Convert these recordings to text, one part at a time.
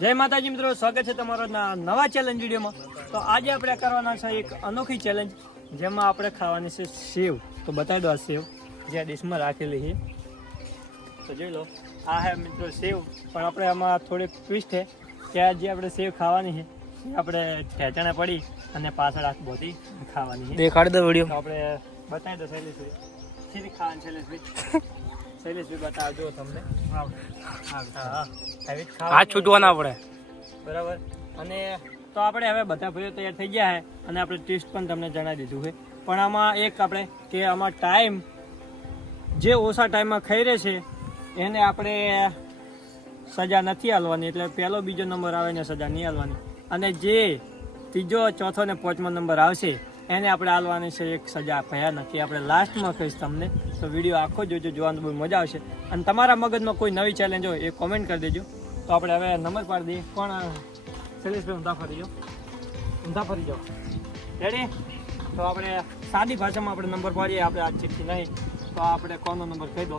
જય માતાજી મિત્રો, સ્વાગત છે તમારો નવા ચેલેન્જ વિડીયોમાં। તો આજે આપણે કરવાના છે એક અનોખી ચેલેન્જ, જેમાં આપણે ખાવાની છે સેવ। તો બતાવી દો આ સેવ જે આ ડીશમાં રાખેલી છે, તો જોઈ લો। આ હે મિત્રો સેવ, પણ આપણે આમાં થોડીક ટ્વિસ્ટ છે કે આ જે આપણે સેવ ખાવાની છે આપણે ઠેચણે પડી અને પાછળ આખી બધી ખાવાની છે। દેખાડ દો વિડીયો, તો આપણે બતાવી દો શૈલેષભાઈ, સીધી ખાવાની શૈલેષભાઈ। શૈલેષભાઈ બતાવજો તમને। હાથ છૂટવાના આપણે, બરાબર। અને તો આપણે હવે બધા ભાઈઓ તૈયાર થઈ ગયા છે અને આપણે ટેસ્ટ પણ તમને જણાવી દીધું છે। પણ આમાં એક આપણે કે આમાં ટાઈમ જે ઓછા ટાઈમમાં ખાઈ રહે છે એને આપણે સજા નથી આલવાની, એટલે પહેલો બીજો નંબર આવે ને સજા નહીં આલવાની, અને જે ત્રીજો ચોથો ને પાંચમો નંબર આવશે એને આપણે આલવાની છે એક સજા ભયાનક, કે આપણે લાસ્ટમાં કહીશ તમને। તો વિડીયો આખો જોજો, જોવાનું બહુ મજા આવશે। અને તમારા મગજમાં કોઈ નવી ચેલેન્જ હોય એ કોમેન્ટ કરી દેજો। તો આપણે હવે નંબર પાડી દઈએ। પણ શૈલેષભાઈ ઊંધા ફરી જાઓ, ઊંધા ફરી જાઓ, રેડી? તો આપણે સાદી ભાષામાં આપણે નંબર પાડીએ, આપણે આ ચિઠ્ઠી નહીં। તો આપણે કોનો નંબર કહી દો?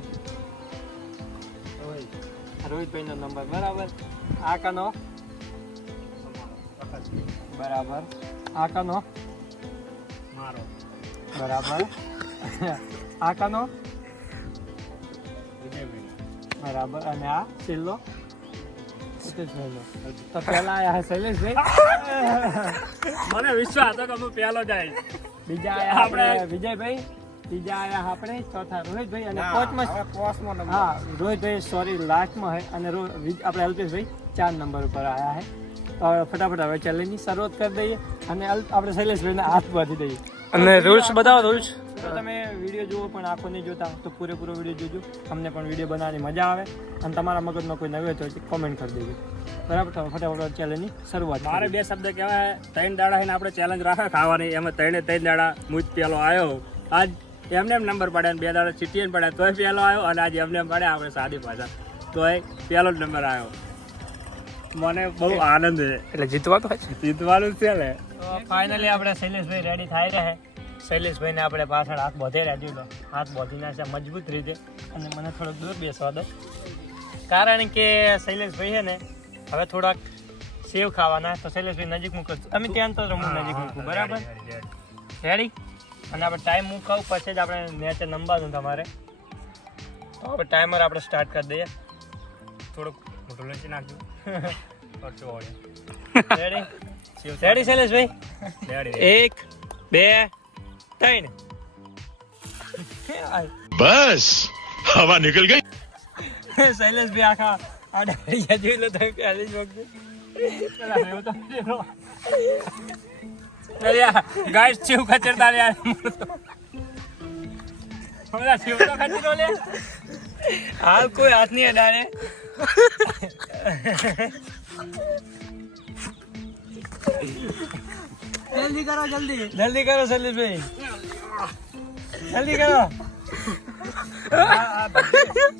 રોહિતભાઈનો નંબર, બરાબર। આ કાનો બરાબર, આ કાનો મારો બરાબર, આ કાનો બરાબર, અને આ છેલ્લો તો પેલા આયા શૈલેષભાઈ, મને વિશ્વાસ હતો કે હું પહેલો જાય। બીજા આયા આપણે વિજયભાઈ, ત્રીજા આયા આપણે, ચોથા રોહિતભાઈ, અને પાંચમો નંબર, હા રોહિતભાઈ સોરી લાસ્ટમાં છે, અને આપણે અલ્પેશભાઈ 4 નંબર ઉપર આયા છે। તો હવે ફટાફટ હવે ચેલેન્જની શરૂઆત કરી દઈએ અને આપણે શૈલેષભાઈને હાથ બાંધી દઈએ। અને રૂલ્સ બતાવો, રૂલ્સ। તો તમે વિડીયો જુઓ પણ આંખો નહીં જોતા તો પૂરેપૂરો વિડીયો જોજો, તમને પણ વિડીયો બનાવવાની મજા આવે। અને તમારા મગજમાં કોઈ નવી હોય તો કોમેન્ટ કરી દેજો, બરાબર? તો ફટાફટ ચેલેન્જની શરૂઆત મારે 2 શબ્દ કહેવાય। 3 દાડા છે ને આપણે ચેલેન્જ રાખે ખાવાની, એમાં 3 દાડા હું જ પહેલો આવ્યો। આજ એમને એમ નંબર પડ્યા, 2 દાડા ચીટીએ પડ્યા તોય પહેલો આવ્યો, અને આજે એમને એમ પડ્યા આપણે સાદી ભાષા તોય પહેલો જ નંબર આવ્યો। મને બહુ આનંદ છે, એટલે જીતવાનું છે, જીતવાનું છે ને। તો ફાઇનલી આપણે શૈલેષભાઈ રેડી થઈ રહ્યા છે। શૈલેષભાઈને આપણે પાછળ હાથ બોધે રહ્યા, લો હાથ બોધીને છે મજબૂત રીતે, અને મને થોડોક દૂર બેસવા દો, કારણ કે શૈલેષભાઈ છે ને હવે થોડાક સેવ ખાવાના। તો શૈલેષભાઈ નજીક મૂકો, તમે ત્યાં તો હું નજીક મૂકું, બરાબર? રેડી? અને આપણે ટાઈમ મૂકાવું પછી જ આપણે નેચે નંબરનું તમારે। તો આપણે ટાઈમર આપણે સ્ટાર્ટ કરી દઈએ। થોડુંક મોટું લંચી નાખજો। રેડી? રેડી શૈલેષભાઈ? 1 2 3 बस हवा निकल गई। શૈલેષભાઈ આખા આડા જોઈ લો તમે પહેલી જ વખતે। ગાઈસ ચીવ ખચરતા રે યાર, ઓલા ચીવ તો ખચરો લે, હાલ કોઈ હાથ નહીં અડાડે। જલ્દી કરો, જલ્દી કરો શૈલેષભાઈ, જલ્દી કરો।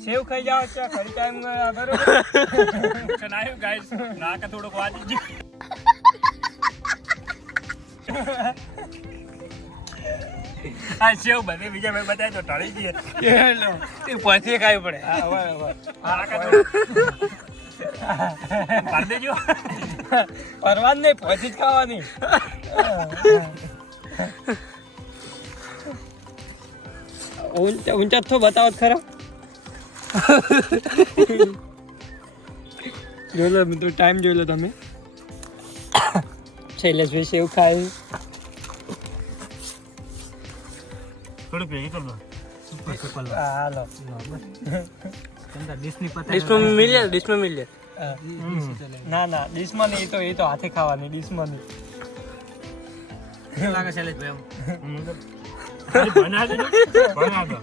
સેવ ખાઈ જાઓ છો, ખરી ટાઈમ બરોબર કનાયું ગાઈસ, નાક થોડુંક વાજી ગયું। આ સેવ બધી બીજા ભાઈ બતાય તો ટળી ગઈ, પછી ખાવી પડે। પાડી દેજો, પરવાન નહીં, પછી જ ખાવાની। ઊંચા તો બતાવો ખરા। જોઈ લો મિત્રો, ટાઈમ જોઈ લો તમે। શૈલેષભાઈ સેવ ખાય, થોડું ભેગી કરો। હાલો ડિશમાં મિલ જાય। ના ના, ડીશમાં નહીં, એ તો હાથે ખાવાની, ડીશમાં નહીં। કેવું લાગે શૈલેષભાઈ? એમ બના દેજો, બના દો।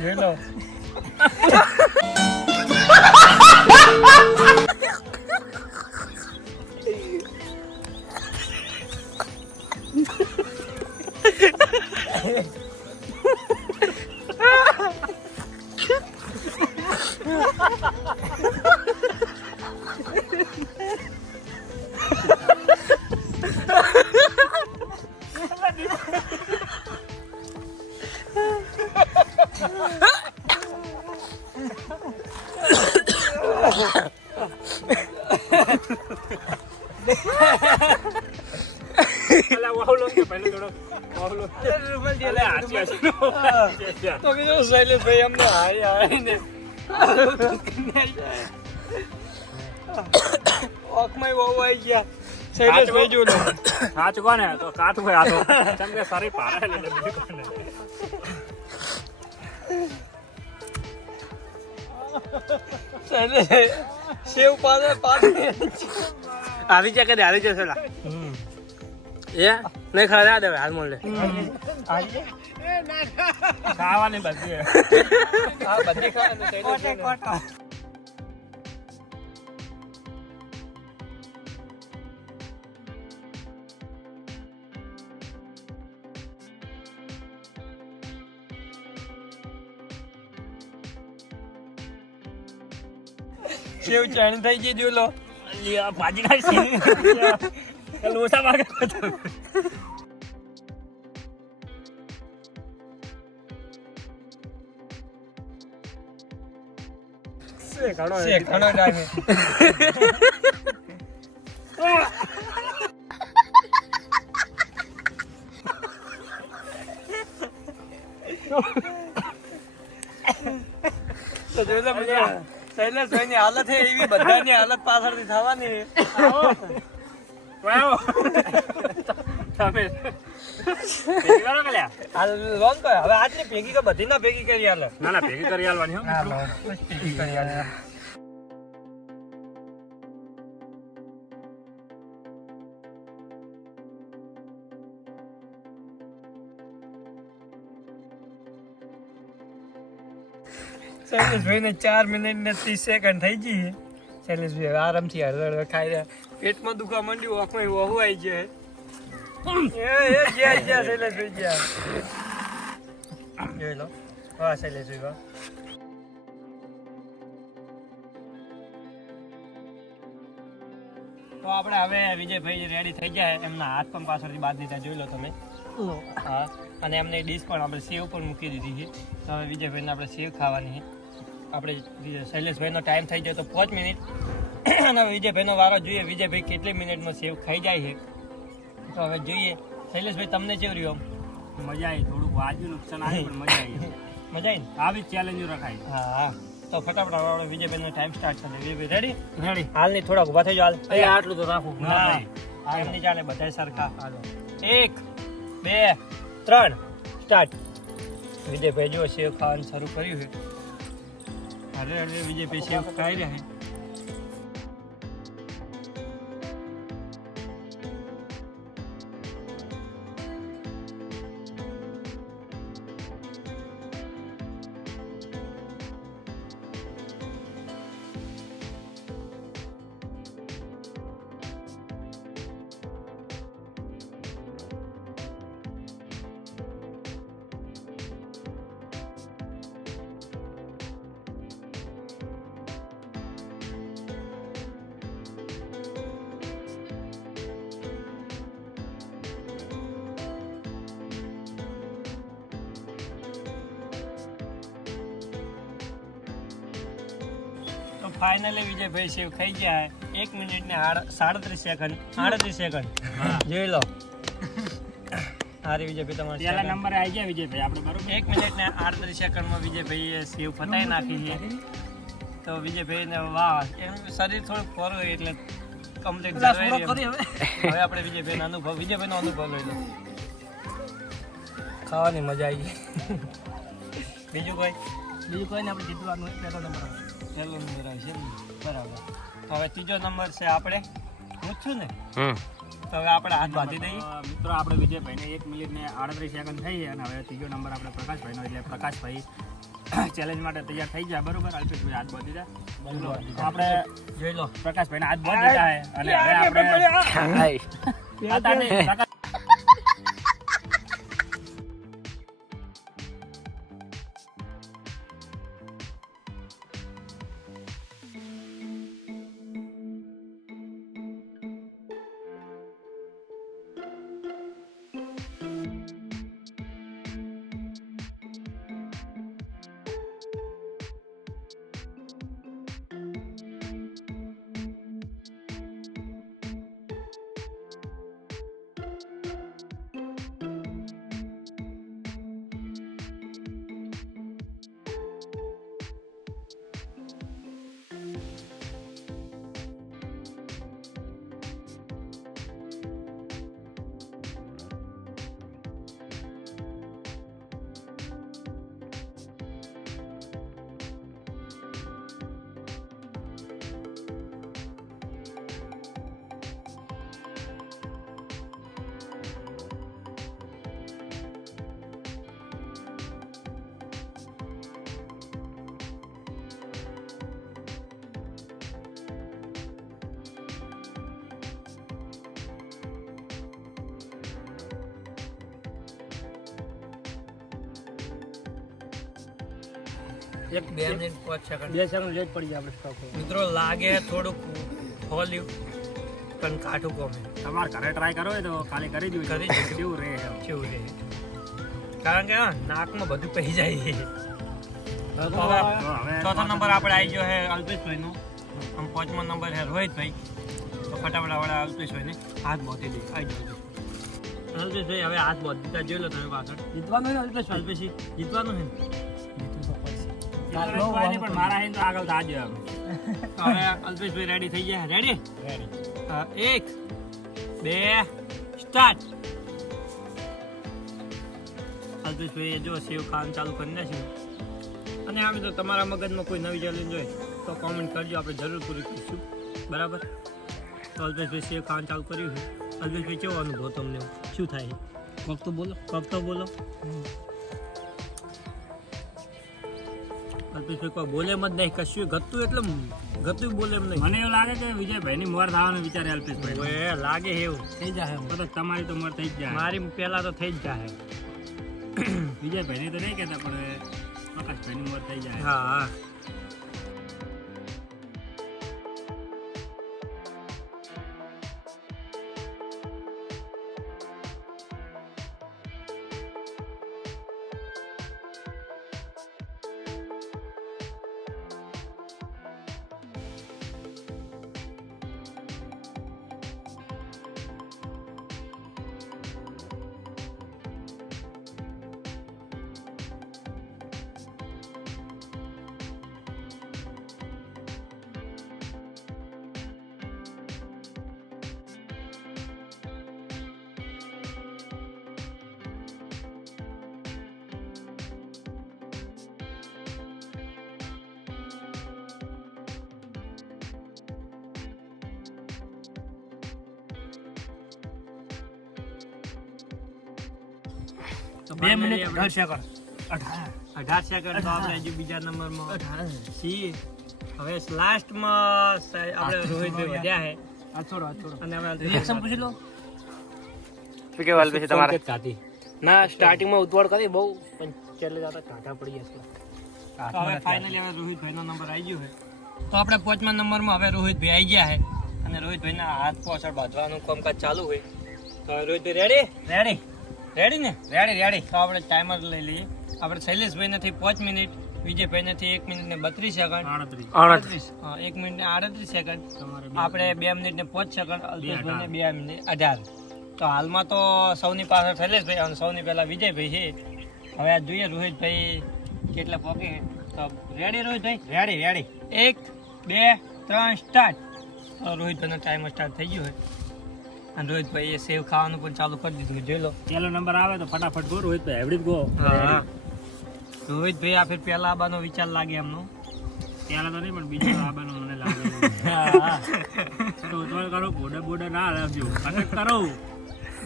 જોઈ લો અલા વાવલો કે પહેલા થોડો વાવલો અલે હાચી હાચી તો કીધું શૈલેષભાઈ અમને હારી ને ઓખમાં બહુ આવી ગયા શૈલેષભાઈ જો સાચું કોને તો કાઠું હોય આ તો કેમ કે સારી પારે ને બીજું કોને સેવ પાછળ આવી જા કે હારી જશે લા એ નહીં ખરા દે હાલ મોલ લે ખાવાની બધી હા બધી ખાવાનું સેવ ચાણી થઈ ગઈ જોલો લિયા ભાજી ખાઈ છે લોસા માગે ઘણો ટાઈમ તો જોજો મિત્રો શૈલેષભાઈ ની હાલત છે એવી બધાની હાલત પાછળથી થવાની વાવ તમે ભેગી કરો કે લ્યા હાલ લોન તો હવે આજની ભેગી કે બધી ના ભેગી કરી હાલે ના ના ભેગી કરી આલવાની હો ભેગી કરી હાલે શૈલેષભાઈ ને 4 મિનિટ ને 30 સેકન્ડ થઈ ગઈ છે શૈલેષભાઈ આરામથી હળદર ખાઈ રહ્યા પેટમાં દુખવા માંડ્યું આંખમાં વહુ આવી જાય ગયા શૈલેષભાઈ ગયા જોઈ લો વાહ શૈલેષભાઈ વાહ તો આપણે હવે વિજયભાઈ રેડી થઈ જાય એમના હાથ પણ પાછળથી બાદ દીધા જોઈ લો તમે હા અને એમને ડીશ પણ આપણે સેવ પણ મૂકી દીધી છે તો હવે વિજયભાઈને આપણે સેવ ખાવાની છે આપણે શૈલેષભાઈનો ટાઈમ થઈ જાય તો 5 મિનિટ અને હવે વિજયભાઈનો વારો જોઈએ વિજયભાઈ કેટલી મિનિટમાં સેવ ખાઈ જાય છે તો હવે જોઈએ શૈલેષભાઈ તમને કેવું રહ્યું મજા આવી થોડુંક વાજુ નુકસાન આવ્યું પણ મજા આવી મજા આવી ને આવી ચેલેન્જો રખાય હા હા તો ફટાફટ આપણે વિજયભાઈનો ટાઈમ સ્ટાર્ટ કરી દઈએ વિજયભાઈ રેડી હાલ નહીં થોડાક ઊભા થઈ જાઓ હાલ આટલું તો રાખું ના હા એમ નહીં ચાલે બધા સરખા હાલો 1 2 3 સ્ટાર્ટ વિજયભાઈ જો સેવ ખાવાનું શરૂ કર્યું છે અરે અરે વિજયભાઈ સેવ ખાઈ રહ્યા છે તો ફાઇનલી વિજયભાઈ સેવ ખાઈ ગયા 1 મિનિટ ને 37 સેકન્ડ જોઈ લો હારે વિજયભાઈ તમારે પહેલા નંબરે આવી ગયા વિજયભાઈ આપણે બરોબર 1 મિનિટ ને 38 સેકન્ડમાં વિજયભાઈએ સેવ ફતાઈ નાખી છે તો વિજયભાઈને વાહ એનું શરીર થોડુંક ફોર હોય એટલે કમ્પ્લીટ હવે આપણે વિજયભાઈનો અનુભવ લઈ લો ખાવાની મજા આવી બીજું કોઈ ને આપણે જીતવાનું પહેલો નંબર આવશે બરાબર તો હવે ત્રીજો નંબર છે આપણે હું છું ને તો હવે આપણે હાથ બાંધી દઈએ મિત્રો આપણે વિજયભાઈને 1 મિનિટ ને 38 સેકન્ડ થઈ અને હવે ત્રીજો નંબર આપણે પ્રકાશભાઈનો એટલે પ્રકાશભાઈ ચેલેન્જ માટે તૈયાર થઈ ગયા બરોબર અલ્પેશભાઈ હાથ બાંધી દે આપણે જોઈ લો પ્રકાશભાઈને હાથ બાંધી દીધા છે અને હવે આપણે એક 2 મિનિટ 5 સેકન્ડ 2 સેકન્ડ લેટ પડી જાય આપણે સ્ટોપ મિત્રો લાગે થોડુંક હોલ્યું પણ કાઠું કોમે તમારે ઘરે ટ્રાય કરો હોય તો ખાલી કરી દઉં કરી દેજો. કેવું રહે એમ. કેવું રહે કારણ કે નાકમાં બધું પહી જાય તો હવે ચોથો નંબર આપણે આવી ગયો છે અલ્પેશભાઈનો આમ પાંચમો નંબર છે રોહિતભાઈ તો ફટાફટ આપણે અલ્પેશભાઈને હાથ બોતી દઈએ આવી જાઓ અલ્પેશભાઈ હવે હાથ બોત દીધા જોઈ લો તમે પાછળ જીતવાનું ને અલ્પેશભાઈ જીતવાનું છે ને પણ મારા અહીં તો આગળ થાજો એમ. હવે અલ્પેશભાઈ રેડી થઈ ગયા રેડી 1 2 સ્ટાર્ટ અલ્પેશભાઈ જો સેવ ખાવાનું ચાલુ કરી નાખ્યું અને આમ તો તમારા મગજમાં કોઈ નવી ચેલેન્જ હોય તો કોમેન્ટ કરજો આપણે જરૂર પૂરી કરીશું બરાબર તો અલ્પેશભાઈ સેવ ખાવાનું ચાલુ કર્યું છે અલ્પેશભાઈ કેવો અનુભવ તમને શું થાય કોક તો બોલો અલ્પેશભાઈ કોઈ બોલે એમ જ નહીં કશું ગતું એટલે ગતું બોલે એમ નહીં મને એવું લાગે કે વિજયભાઈની મોર થવાનો વિચારે અલ્પેશભાઈ ઓએ લાગે એવું થઈ જાય તો તમારી તો મોર થઈ જ જાય. મારી પહેલા તો થઈ જ જાય વિજયભાઈની તો નહીં કહેતા પણ પ્રકાશભાઈની મોર થઈ જાય. હા તો 2 મિનિટ આપણે 18 સેકન્ડ 18 સેકન્ડ તો આપણે હજી બીજા નંબરમાં છીએ હવે લાસ્ટમાં આપણે રોહિતભાઈ વધ્યા છે અને હવે રિએક્શન પૂછી લો શું કહેવાય પછી તમારે? ના સ્ટાર્ટિંગમાં ઉતવાડ કરી બહુ પણ છેલ્લે જાતા કાંઠા પડી જશે તો હવે ફાઇનલી હવે રોહિતભાઈનો નંબર આવી ગયો છે તો આપણે પાંચમા નંબરમાં હવે રોહિતભાઈ આવી ગયા છે અને રોહિતભાઈના હાથ પાછળ બાંધવાનું કામકાજ ચાલુ હોય તો હવે રોહિતભાઈ રેડી ને રેડી તો આપણે ટાઈમર લઈ લઈએ આપણે શૈલેષભાઈ નથી 5 મિનિટ વિજયભાઈ નથી 1 મિનિટ ને 32 સેકન્ડ 1 મિનિટ ને 38 સેકન્ડ આપણે 2 મિનિટ ને 5 સેકન્ડ અલ્પેશભાઈ ને 2 મિનિટ 18 તો હાલમાં તો સૌની પાછળ શૈલેષભાઈ અને સૌની પહેલા વિજયભાઈ છે હવે આ જોઈએ રોહિતભાઈ કેટલા પોકે તો રેડી રોહિતભાઈ રેડી 1 2 3 સ્ટાર્ટ તો રોહિતભાઈનો ટાઈમર સ્ટાર્ટ થઈ ગયો છે અને રોહિતભાઈ એ સેવ ખાવાનું પણ ચાલુ કરી દીધું જોઈ લો પહેલો નંબર આવે તો ફટાફટ ગો રોહિતભાઈ એવડી જ ગો. હા રોહિતભાઈ આ ફેર પહેલા આવવાનો વિચાર લાગે એમનો પહેલા તો નહીં પણ બીજો આબાનો મને લાગે. તો ઉતવાળ કરો બોડા ના હલાવજો. કનેક્ટ કરો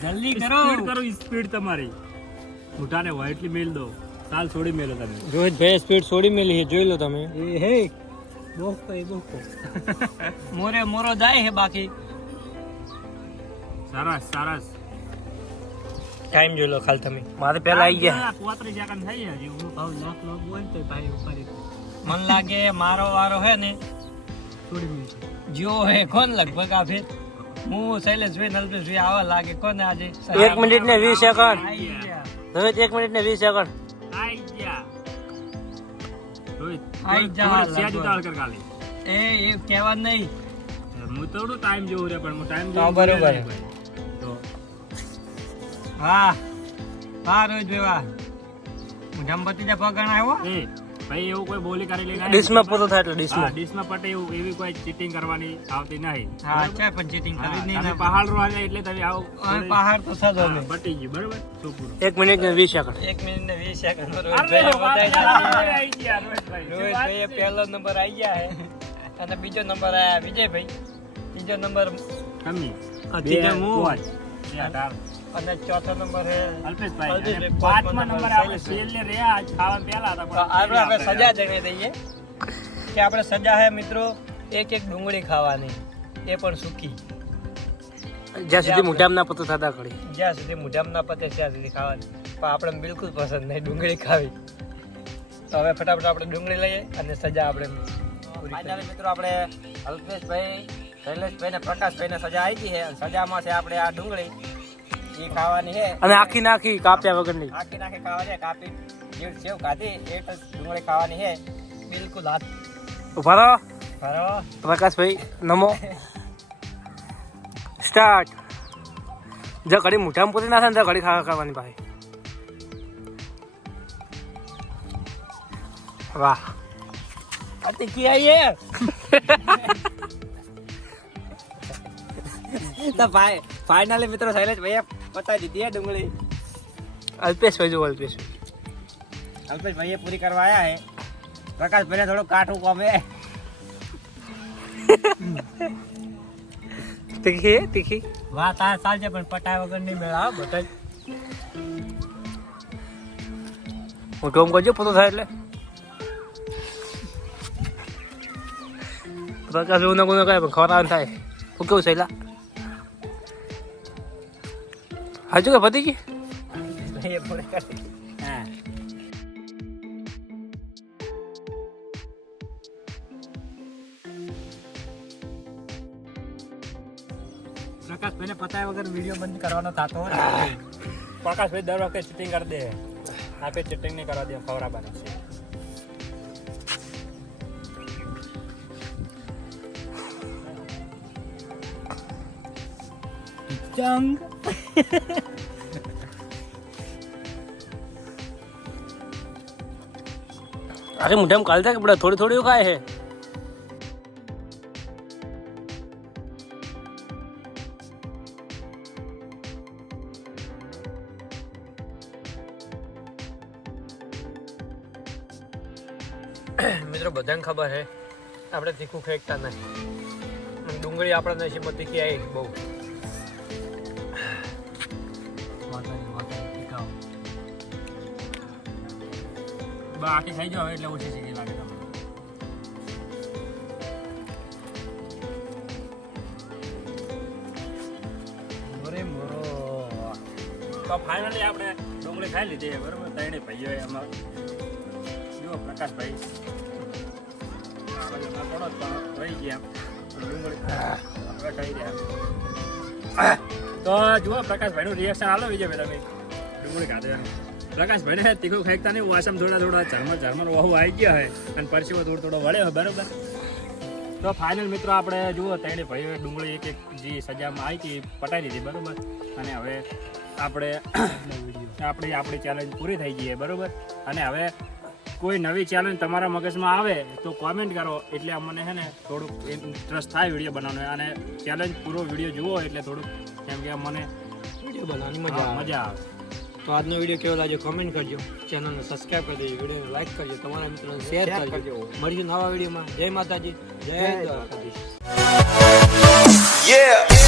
જલ્દી સ્પીડ કરો સ્પીડ તમારી મોટાને વ્હાઈટલી મેલ દો સાલ છોડી મેલો તમે. રોહિતભાઈ સ્પીડ છોડી મેલી છે જોઈ લો તમે મોરો જાય છે બાકી સરસ ટાઈમ જોઈ લો ખાલી તમે મારે પહેલા આવી ગયા 35 સેકન્ડ થઈ હજી હું મન લાગે મારો વારો હે ને જો હે કોણ લગભગ આ ફેર હું શૈલેષભાઈ નલ્પેશભાઈ આવા લાગે કોને આજે 1 મિનિટ ને 20 સેકન્ડ આઈ ગયા. રોહિત 1 મિનિટ ને 20 સેકન્ડ આઈ ગયા રોહિત આઈ જા થોડી સેજ લગભગ. ઉતાવળ કર ખાલી. એ કહેવા નહીં હું થોડું ટાઈમ જોઉં રે પણ હું ટાઈમ તો જોઉં બરોબર. તો વાહ રોહિતભાઈ વાહ મોઢામાં બત્તી જા પગણ આવ્યો એ ભાઈ એવું કોઈ બોલી કરેલી નહીં. ડિશમાં પૂરો થાય એટલે હા, ડિશમાં ડિશમાં પટે એવું એવી કોઈ ચીટિંગ કરવાની આવતી નહીં. હા છે પણ ચીટિંગ હા, કરી નહીં તમે ને પહાડ રો આવ્યા એટલે તમે આવો હવે પહાડ તો સજો હા, નહીં પટી ગયું બરોબર શું પૂરું 1 મિનિટ ને 20 સેકન્ડ 1 મિનિટ ને 20 સેકન્ડ અરે, રોહિતભાઈ વાત બતાવી આઈ ગયા, રોહિતભાઈ. શું વાત રોહિતભાઈ છે? પહેલો નંબર આવી ગયા છે અને બીજો નંબર આયા વિજયભાઈ ત્રીજો નંબર કમી. ત્રીજો બે, હું પાંચ. બે, 18. અને ચોથો નંબર છે અલ્પેશભાઈ. અને અલ્પેશભાઈ, પાંચમા પાંચમા નંબરે આપણે શૈલેષભાઈ. છેલ્લે રહ્યા આજ ખાવા પહેલા હતા તો પણ આપણે સજા જણાવી દઈએ કે આપણે સજા છે મિત્રો એક ડુંગળી ખાવાની એ પણ સૂકી જ્યાં સુધી મોઢામાં ના પતો થતા કરી જ્યાં સુધી મોઢામાં ના પતે ત્યાં સુધી ખાવાની પણ આપણે બિલકુલ પસંદ નહીં ડુંગળી ખાવી તો હવે ફટાફટ આપણે ડુંગળી લઈએ અને સજા આપણે ફાઇનલી મિત્રો આપણે અલ્પેશભાઈ, શૈલેષભાઈ ને પ્રકાશભાઈ ને સજા આવી છે અને સજામાં છે આપણે આ ડુંગળી એ ખાવાની છે અને આખી નાખી કાપ્યા વગરની. આખી નાખી ખાવાની છે, કાપી જીવ સેવ ખાધી એક જ ડુંગળી ખાવાની છે બિલકુલ હાથ ઉભા રહો ભરો. પ્રકાશભાઈ, નમો સ્ટાર્ટ. જો ઘડી મોઢામાં પૂરી નાખે ને તો ઘડી ખાવા કરવાની ભાઈ. વાહ, આ તીખી આવી તો ભાઈ ફાઇનલી મિત્રો શૈલેષભાઈએ પતાવી દીધી છે ડુંગળી. અલ્પેશભાઈ જો અલ્પેશભાઈ અલ્પેશભાઈએ પૂરી કરવા આવ્યા છે. પ્રકાશભાઈને થોડું કાઠું ગમે. તીખી તીખી. વાત આ ચાલશે પણ પટાય વગર નહીં મેળા બધા. મોટો આમ કરજો પોતો થાય એટલે. પ્રકાશ એવું ના કહે પણ ખવડાવવાનું થાય. હું કેવું સહેલા હાજુ કે પતી ગઈ. એ પૂરી કરી. હા પ્રકાશભાઈને પતાય વગર વિડીયો બંધ કરવાનો થતો હોય. પ્રકાશભાઈ દર વખતે ચીટિંગ કરી દે. આપે ચીટિંગ નહીં કરવા દે, ખવડાવવાનું છે. ચંગ અરે મોઢામાં કાલ થાય કે બધા થોડી થોડી ખાય છે. મિત્રો બધાને ખબર છે આપણે તીખું ફેંકતા નહીં. ડુંગળી આપણા નસીબમાં તીખી આવી બહુ. આખી થઈ જાવ એટલે ઓછી સીધી લાગે તમને. તો ફાઇનલી આપણે ડુંગળી ખાઈ લીધી બરોબર. ત્રણે ભાઈઓ એમાં જુઓ પ્રકાશભાઈ થોડો રહી ગયા ડુંગળી હવે ખાઈ રહ્યા. તો જુઓ પ્રકાશભાઈનું રિએક્શન આલો વિજય ભાઈ તમે ડુંગળી ખાધો એમ. પ્રકાશભાઈને તીખું ખાઈતા નહીં વાસમ થોડા ઝરમર વહુ આવી ગયા હોય અને પરસીમાં થોડો વળ્યો હોય બરોબર. તો ફાઇનલ મિત્રો આપણે જુઓ ત્રણે ભાઈઓ ડુંગળી એક જે સજામાં આવી હતી પટાઈ દીધી બરોબર. અને હવે આપણી ચેલેન્જ પૂરી થઈ ગઈ બરોબર. અને હવે કોઈ નવી ચેલેન્જ તમારા મગજમાં આવે તો કોમેન્ટ કરો એટલે અમને છે ને થોડુંક ઇન્ટરેસ્ટ થાય વિડીયો બનાવવાનો. અને ચેલેન્જ પૂરો વિડીયો જુઓ એટલે થોડુંક કેમ કે અમને વિડીયો બનાવવાની મજા આવે. તો આજનો વિડીયો કેવો લાગ્યો કમેન્ટ કરજો, ચેનલને સબસ્ક્રાઈબ કરી દેજો, વિડીયોને લાઈક કરજો, તમારા મિત્રોને શેર કરજો. મળીશું નવા વિડીયોમાં. જય માતાજી, જય દ્વારકાધીશ. Yeah.